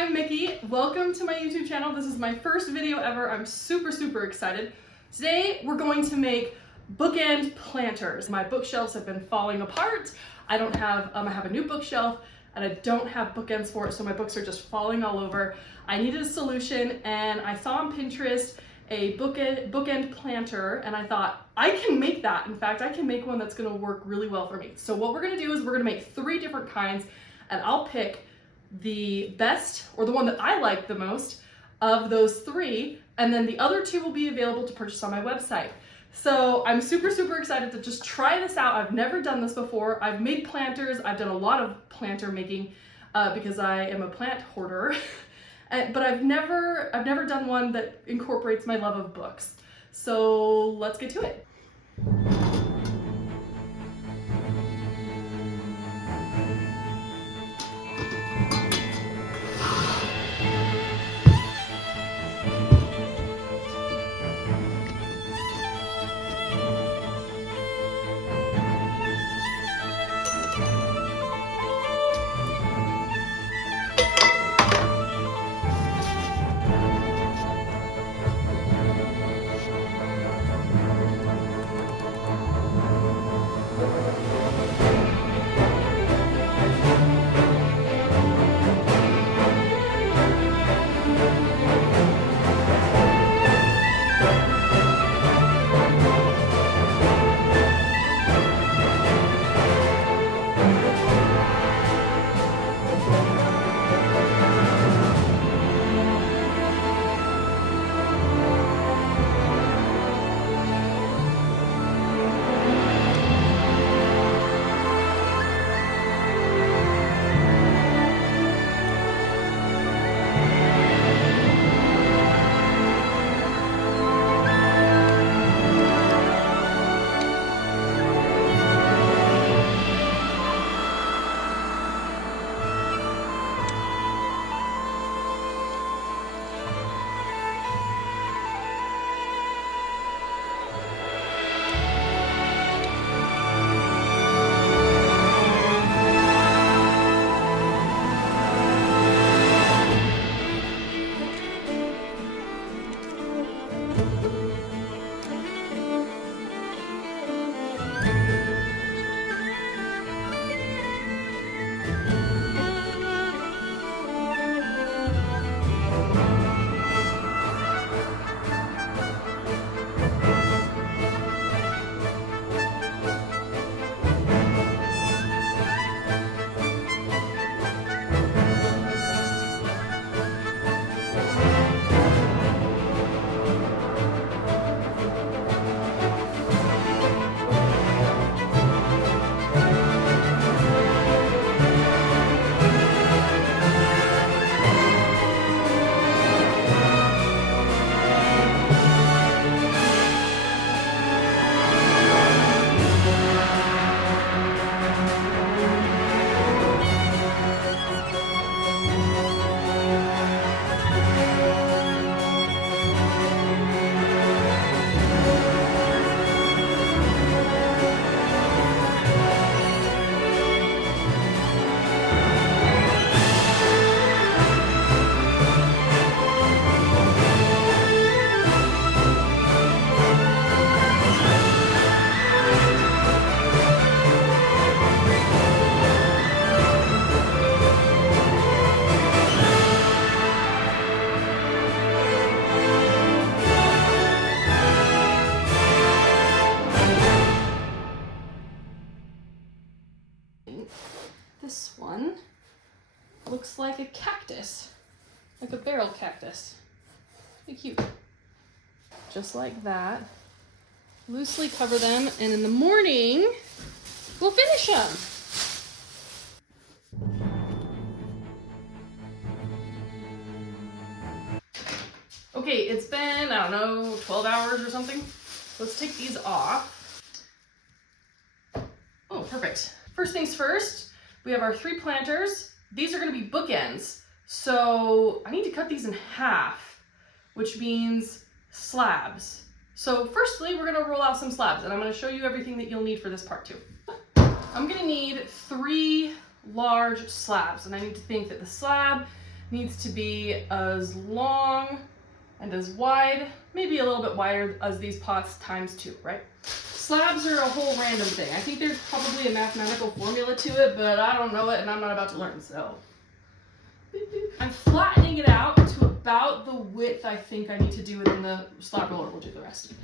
I'm Mickey. Welcome to my YouTube channel. This is my first video ever. I'm super excited. Today we're going to make bookend planters. My bookshelves have been falling apart. I have a new bookshelf and I don't have bookends for it, so my books are just falling all over. I needed a solution and I saw on Pinterest a bookend planter and I thought, I can make that. In fact, I can make one that's gonna work really well for me. So what we're gonna do is we're gonna make 3 different kinds and I'll pick the best, or the one that I like the most of those 3, and then the other 2 will be available to purchase on my website. So I'm super excited to just try this out. I've never done this before. I've made planters. I've done a lot of planter making because I am a plant hoarder, but I've never done one that incorporates my love of books. So let's get to it. This one looks like a cactus, like a barrel cactus. Pretty cute. Just like that. Loosely cover them, and in the morning, we'll finish them. Okay, it's been, I don't know, 12 hours or something. Let's take these off. Oh, perfect. First things first, we have our 3 planters. These are gonna be bookends. So I need to cut these in half, which means slabs. So firstly, we're gonna roll out some slabs, and I'm gonna show you everything that you'll need for this part too. I'm gonna need 3 large slabs, and I need to think that the slab needs to be as long and as wide, maybe a little bit wider as these pots times 2, right? Slabs are a whole random thing. I think there's probably a mathematical formula to it, but I don't know it and I'm not about to learn, so. I'm flattening it out to about the width I think I need to do it in the slab roller. We'll do the rest.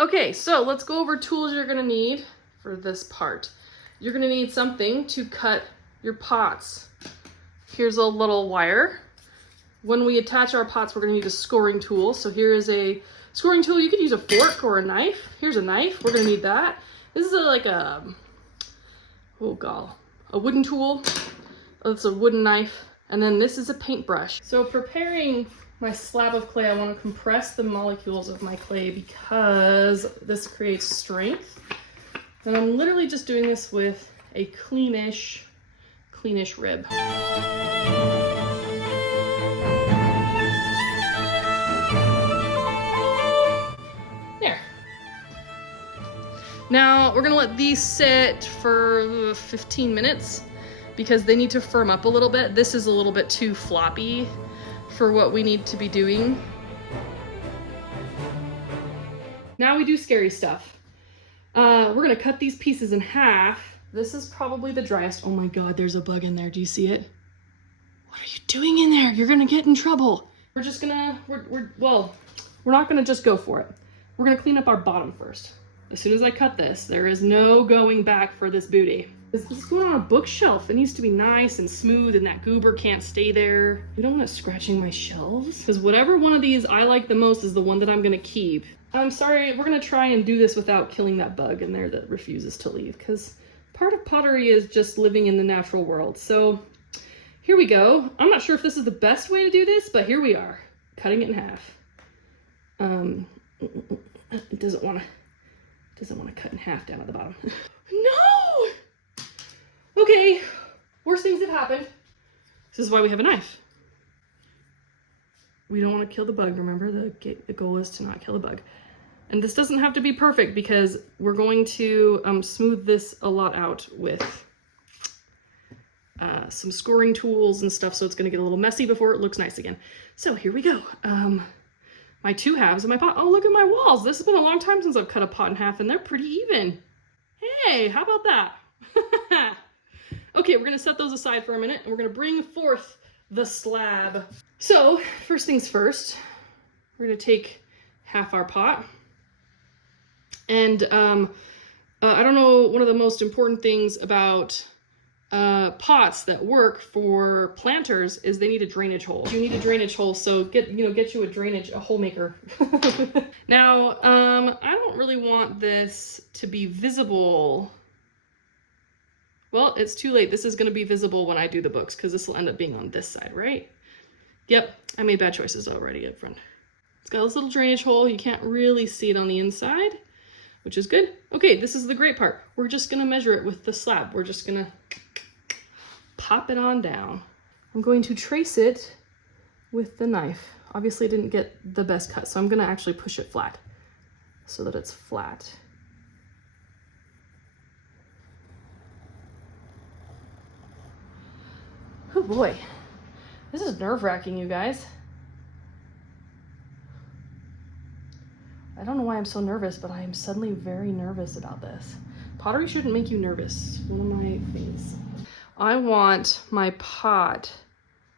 Okay, so let's go over tools you're gonna need for this part. You're gonna need something to cut your pots. Here's a little wire. When we attach our pots, we're gonna need a scoring tool. So here is a scoring tool. You could use a fork or a knife. Here's a knife, we're gonna need that. This is like a, oh god, a wooden tool. It's a wooden knife. And then this is a paintbrush. So preparing my slab of clay, I want to compress the molecules of my clay because this creates strength. And I'm literally just doing this with a cleanish rib. There. Now we're gonna let these sit for 15 minutes because they need to firm up a little bit. This is a little bit too floppy for what we need to be doing. Now we do scary stuff. We're gonna cut these pieces in half. This is probably the driest. Oh my god, there's a bug in there. Do you see it? What are you doing in there? You're gonna get in trouble. We're just gonna, we're not gonna just go for it. We're gonna clean up our bottom first. As soon as I cut this, there is no going back for this booty. This is going on a bookshelf. It needs to be nice and smooth and that goober can't stay there. You don't want it scratching my shelves. Because whatever one of these I like the most is the one that I'm gonna keep. I'm sorry, we're gonna try and do this without killing that bug in there that refuses to leave, because part of pottery is just living in the natural world. So here we go. I'm not sure if this is the best way to do this, but here we are, cutting it in half. It doesn't want to cut in half down at the bottom. No! Okay, worst things have happened. This is why we have a knife. We don't want to kill the bug, remember? The goal is to not kill the bug. And this doesn't have to be perfect because we're going to smooth this a lot out with some scoring tools and stuff, so it's going to get a little messy before it looks nice again. So here we go. My 2 halves of my pot. Oh, look at my walls. This has been a long time since I've cut a pot in half and they're pretty even. Hey, how about that? Okay, we're gonna set those aside for a minute and we're gonna bring forth the slab. So first things first, we're gonna take half our pot. And I don't know, one of the most important things about pots that work for planters is they need a drainage hole. You need a drainage hole, so get you a hole maker. Now, I don't really want this to be visible. Well, it's too late. This is going to be visible when I do the books because this will end up being on this side, right? Yep, I made bad choices already up front. It's got this little drainage hole. You can't really see it on the inside, which is good. Okay, this is the great part. We're just going to measure it with the slab. We're just going to pop it on down. I'm going to trace it with the knife. Obviously I didn't get the best cut, so I'm going to actually push it flat so that it's flat. Oh boy, this is nerve-wracking, you guys. I don't know why I'm so nervous, but I am suddenly very nervous about this. Pottery shouldn't make you nervous. One of my things. I want my pot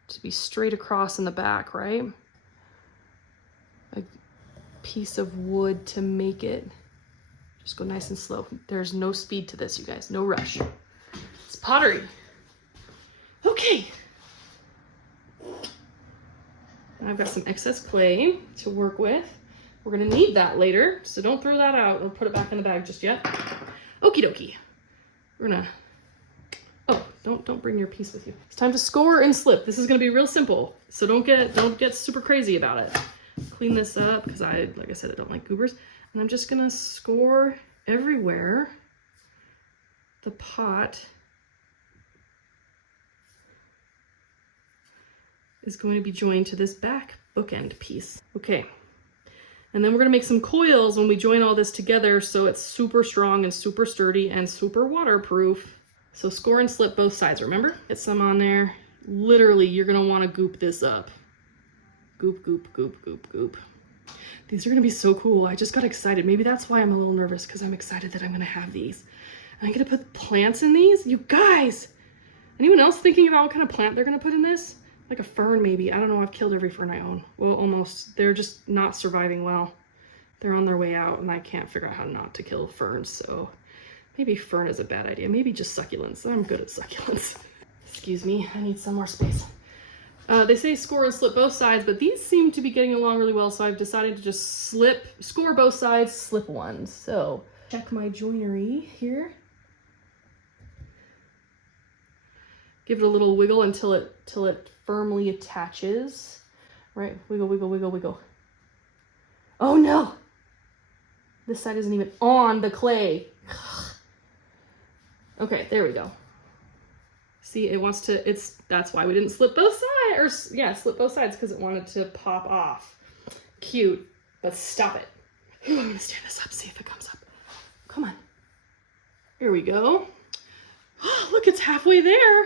to be straight across in the back, right? A piece of wood to make it. Just go nice and slow. There's no speed to this, you guys. No rush. It's pottery. Okay. I've got some excess clay to work with. We're gonna need that later, so don't throw that out or put it back in the bag just yet. Okie dokie. We're gonna, oh, don't bring your piece with you. It's time to score and slip. This is gonna be real simple, so don't get super crazy about it. Clean this up, because like I said, I don't like goobers. And I'm just gonna score everywhere the pot is going to be joined to this back bookend piece. Okay, And then we're gonna make some coils when we join all this together so it's super strong and super sturdy and super waterproof. So score and slip both sides, remember? Get some on there. Literally, you're gonna wanna goop this up. Goop, goop, goop, goop, goop. These are gonna be so cool. I just got excited. Maybe that's why I'm a little nervous, because I'm excited that I'm gonna have these. And I'm gonna put plants in these. You guys, anyone else thinking about what kind of plant they're gonna put in this? Like a fern maybe. I don't know, I've killed every fern I own. Well, almost. They're just not surviving well. They're on their way out and I can't figure out how not to kill ferns, so maybe fern is a bad idea. Maybe just succulents. I'm good at succulents. Excuse me, I need some more space. They say score and slip both sides, but these seem to be getting along really well, so I've decided to just score both sides, slip one. So check my joinery here. Give it a little wiggle until it firmly attaches. Right, wiggle, wiggle, wiggle, wiggle. Oh no! This side isn't even on the clay. Okay, there we go. See, it wants to, that's why we didn't slip both sides, or yeah, slip both sides, because it wanted to pop off. Cute, but stop it. I'm gonna stand this up, see if it comes up. Come on. Here we go. Oh, look, it's halfway there.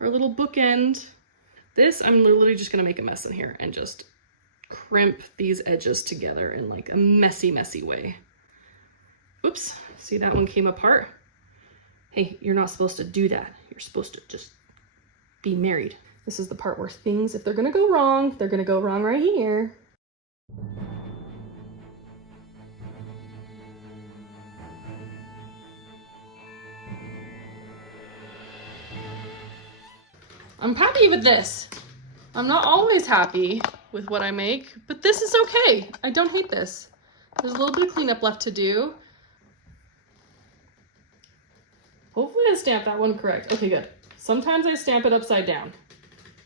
Our little bookend. This, I'm literally just gonna make a mess in here and just crimp these edges together in like a messy, messy way. Oops, see that one came apart? Hey, you're not supposed to do that. You're supposed to just be married. This is the part where things, if they're gonna go wrong, they're gonna go wrong right here. I'm happy with this. I'm not always happy with what I make, but this is okay. I don't hate this. There's a little bit of cleanup left to do. Hopefully I stamped that one correct. Okay, good. Sometimes I stamp it upside down.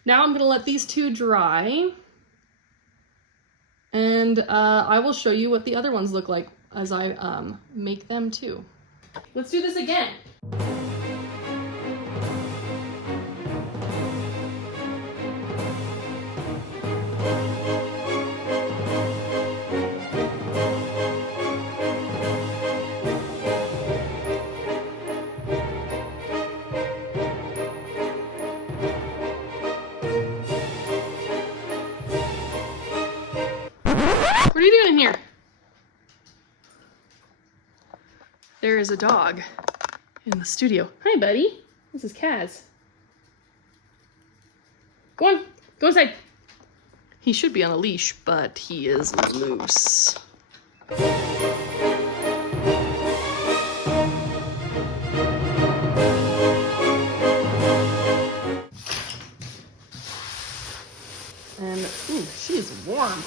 Now I'm gonna let these two dry, and I will show you what the other ones look like as I make them too. Let's do this again. What are you doing in here? There is a dog in the studio. Hi, buddy. This is Kaz. Go on, go inside. He should be on a leash, but he is loose. And, ooh, she is warm.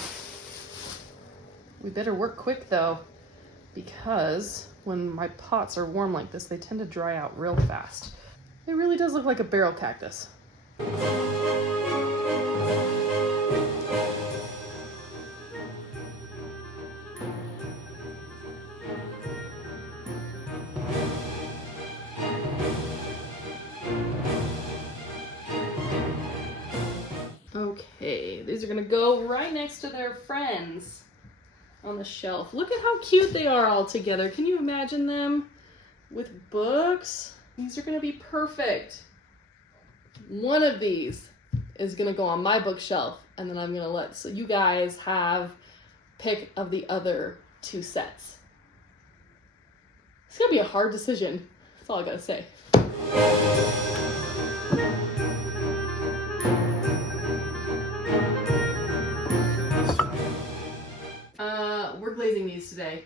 We better work quick though, because when my pots are warm like this, they tend to dry out real fast. It really does look like a barrel cactus. Okay, these are gonna go right next to their friends on the shelf. Look at how cute they are all together. Can you imagine them with books? These are gonna be perfect. One of these is gonna go on my bookshelf, and then I'm gonna let you guys have pick of the other two sets. It's gonna be a hard decision. That's all I gotta say. We're glazing these today.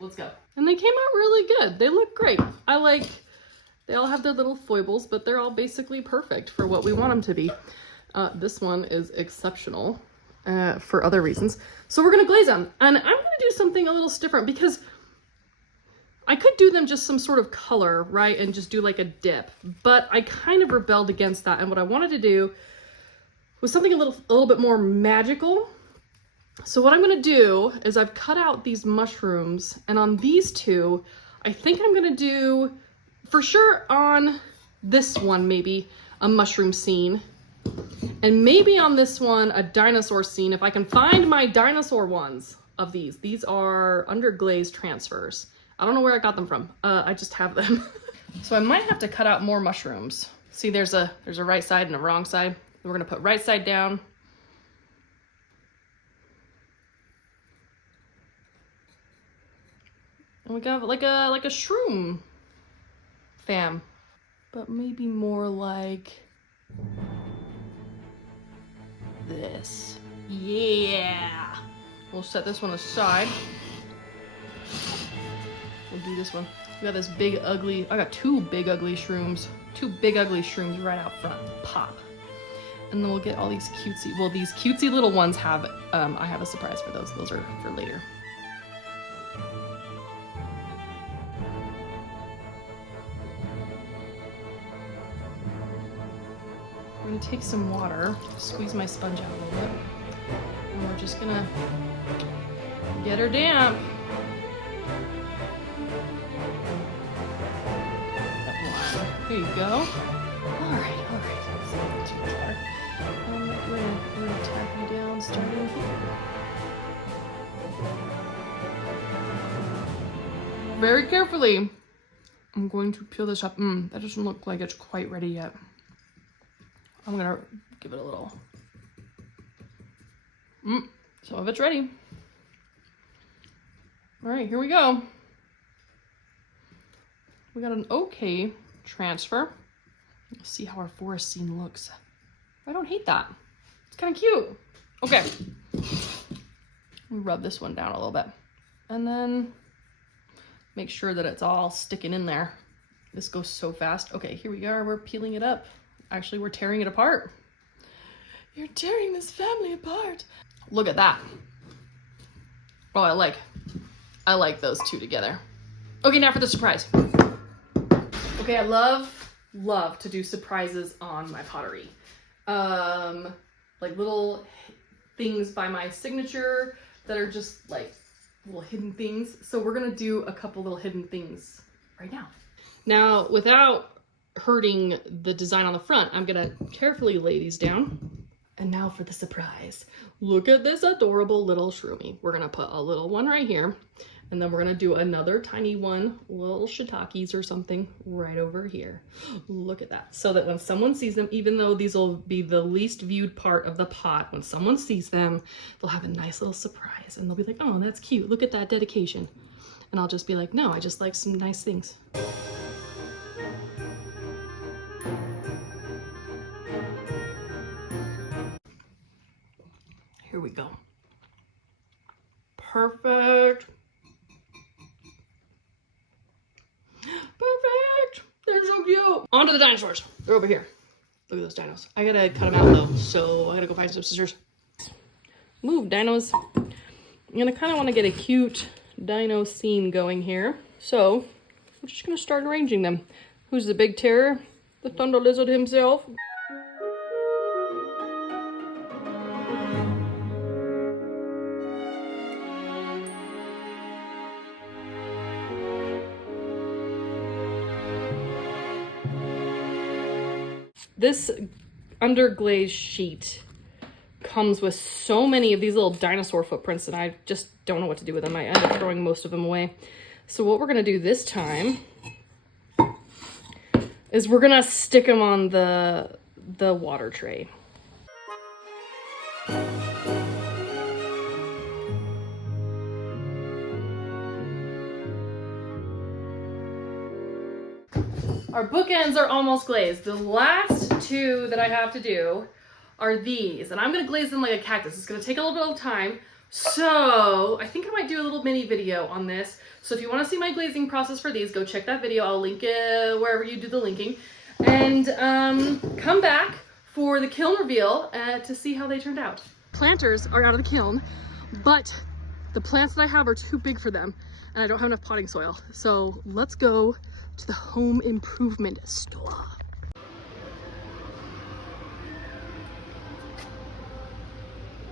Let's go. And they came out really good. They look great. They all have their little foibles, but they're all basically perfect for what we want them to be. This one is exceptional for other reasons. So we're gonna glaze them. And I'm gonna do something a little different, because I could do them just some sort of color, right? And just do like a dip, but I kind of rebelled against that. And what I wanted to do was something a little bit more magical. So what I'm gonna do is I've cut out these mushrooms, and on these two, I think I'm gonna do, for sure on this one, maybe a mushroom scene, and maybe on this one, a dinosaur scene, if I can find my dinosaur ones. of these. These are underglaze transfers. I don't know where I got them from. I just have them. So I might have to cut out more mushrooms. See, there's a right side and a wrong side. We're gonna put right side down. And we got like a shroom fam, but maybe more like this. Yeah. We'll set this one aside. We'll do this one. We got this big ugly, I got two big ugly shrooms. Two big ugly shrooms right out front. Pop. And then we'll get all these cutesy, well, these cutesy little ones have, I have a surprise for those. Those are for later. I'm gonna take some water, squeeze my sponge out a little bit. And we're just gonna get her damp. There you go. All right. That's not too much water. We're gonna tap you down, starting here. Very carefully, I'm going to peel this up. That doesn't look like it's quite ready yet. I'm gonna give it a little. Some of it's ready. All right, here we go. We got an okay transfer. Let's see how our forest scene looks. I don't hate that. It's kind of cute. Okay. We rub this one down a little bit. And then make sure that it's all sticking in there. This goes so fast. Okay, here we are. We're peeling it up. Actually, we're tearing it apart. You're tearing this family apart. Look at that. Oh, I like those two together. Okay, now for the surprise. Okay, I love to do surprises on my pottery. Like little things by my signature that are just like little hidden things. So we're gonna do a couple little hidden things right now. Now, without hurting the design on the front, I'm gonna carefully lay these down. And now for the surprise. Look at this adorable little shroomy. We're gonna put a little one right here. And then we're gonna do another tiny one, little shiitakes or something right over here. Look at that. So that when someone sees them, even though these will be the least viewed part of the pot, when someone sees them, they'll have a nice little surprise. And they'll be like, oh, that's cute. Look at that dedication. And I'll just be like, no, I just like some nice things. Here we go. Perfect. Perfect. They're so cute. On to the dinosaurs. They're over here. Look at those dinos. I gotta cut them out though, so I gotta go find some scissors. Move, dinos. I'm gonna kind of want to get a cute dino scene going here. So I'm just gonna start arranging them. Who's the big terror? The thunder lizard himself. This underglaze sheet comes with so many of these little dinosaur footprints and I just don't know what to do with them. I end up throwing most of them away. So what we're gonna do this time is we're gonna stick them on the water tray. Our bookends are almost glazed. The last two that I have to do are these, and I'm gonna glaze them like a cactus. It's gonna take a little bit of time, so I think I might do a little mini video on this. So if you wanna see my glazing process for these, go check that video. I'll link it wherever you do the linking. And come back for the kiln reveal to see how they turned out. Planters are out of the kiln, but the plants that I have are too big for them, and I don't have enough potting soil. So let's go to the home improvement store.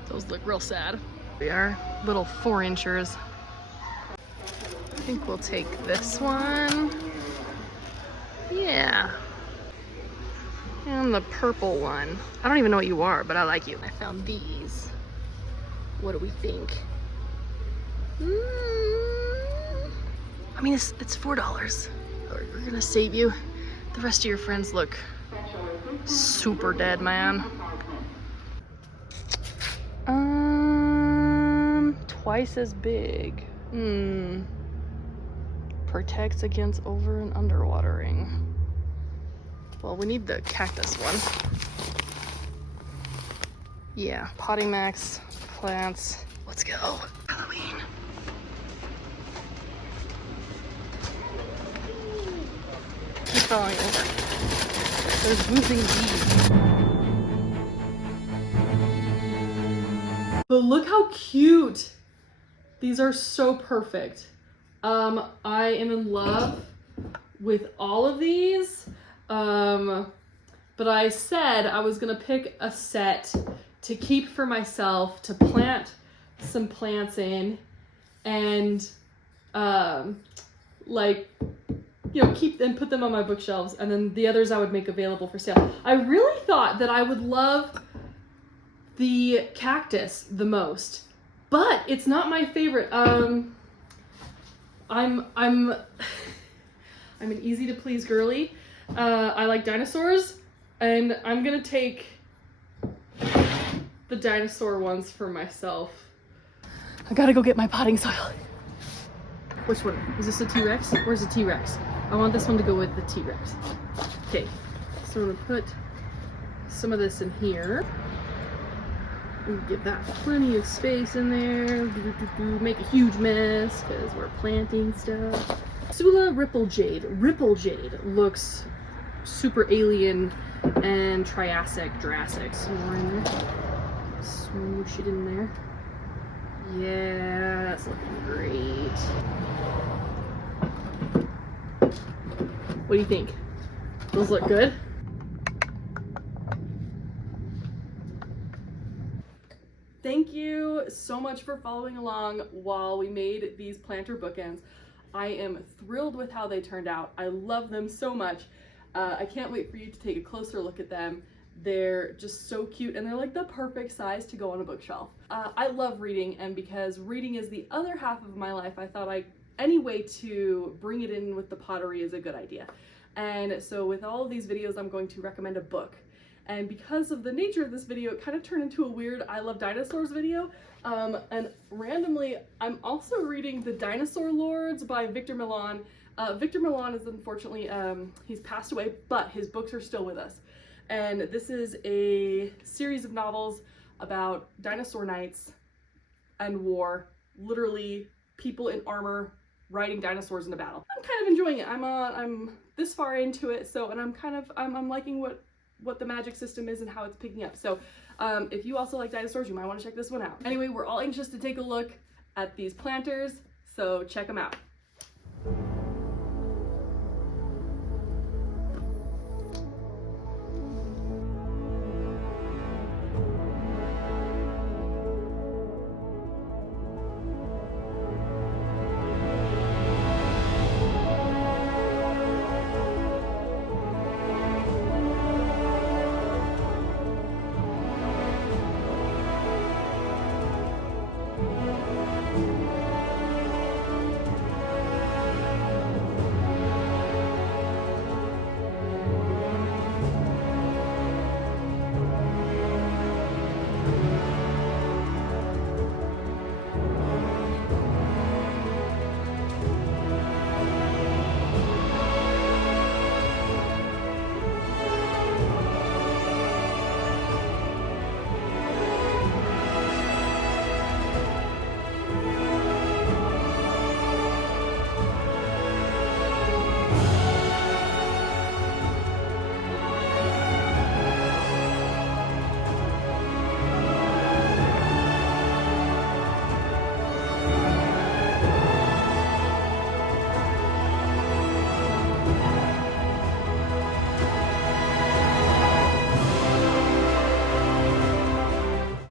Those look real sad. They are little 4-inchers. I think we'll take this one. Yeah. And the purple one. I don't even know what you are, but I like you. I found these. What do we think? I mean, it's $4. We're gonna save you. The rest of your friends look super dead, man. Twice as big. Protects against over and underwatering. Well, we need the cactus one. Yeah, potting max, plants. Let's go. Halloween. Keep falling over. There's losing bees. But look how cute. These are so perfect. I am in love with all of these. But I said I was gonna pick a set to keep for myself, to plant some plants in, and like, you know, keep and put them on my bookshelves, and then the others I would make available for sale. I really thought that I would love the cactus the most, but it's not my favorite. I'm an easy to please girly. I like dinosaurs, and I'm gonna take the dinosaur ones for myself. I gotta go get my potting soil. Which one? Is this a T-Rex? Where's the T-Rex? I want this one to go with the T-Rex. Okay, so I'm gonna put some of this in here. And give that plenty of space in there. Make a huge mess because we're planting stuff. Sula Ripple Jade. Ripple Jade looks super alien and Triassic, Jurassic. Some more in there. Smoosh it in there. Yeah, that's looking great. What do you think? Those look good? Thank you so much for following along while we made these planter bookends. I am thrilled with how they turned out. I love them so much. I can't wait for you to take a closer look at them. They're just so cute, and they're like the perfect size to go on a bookshelf. I love reading, and because reading is the other half of my life, I thought any way to bring it in with the pottery is a good idea. And so with all of these videos, I'm going to recommend a book. And because of the nature of this video, it kind of turned into a weird I Love Dinosaurs video. And randomly, I'm also reading The Dinosaur Lords by Victor Milan. Victor Milan is unfortunately, he's passed away, but his books are still with us. And this is a series of novels about dinosaur knights and war, literally people in armor riding dinosaurs into battle. I'm kind of enjoying it. I'm this far into it, so, and I'm liking what the magic system is and how it's picking up. So if you also like dinosaurs, you might want to check this one out. Anyway, we're all anxious to take a look at these planters, so check them out.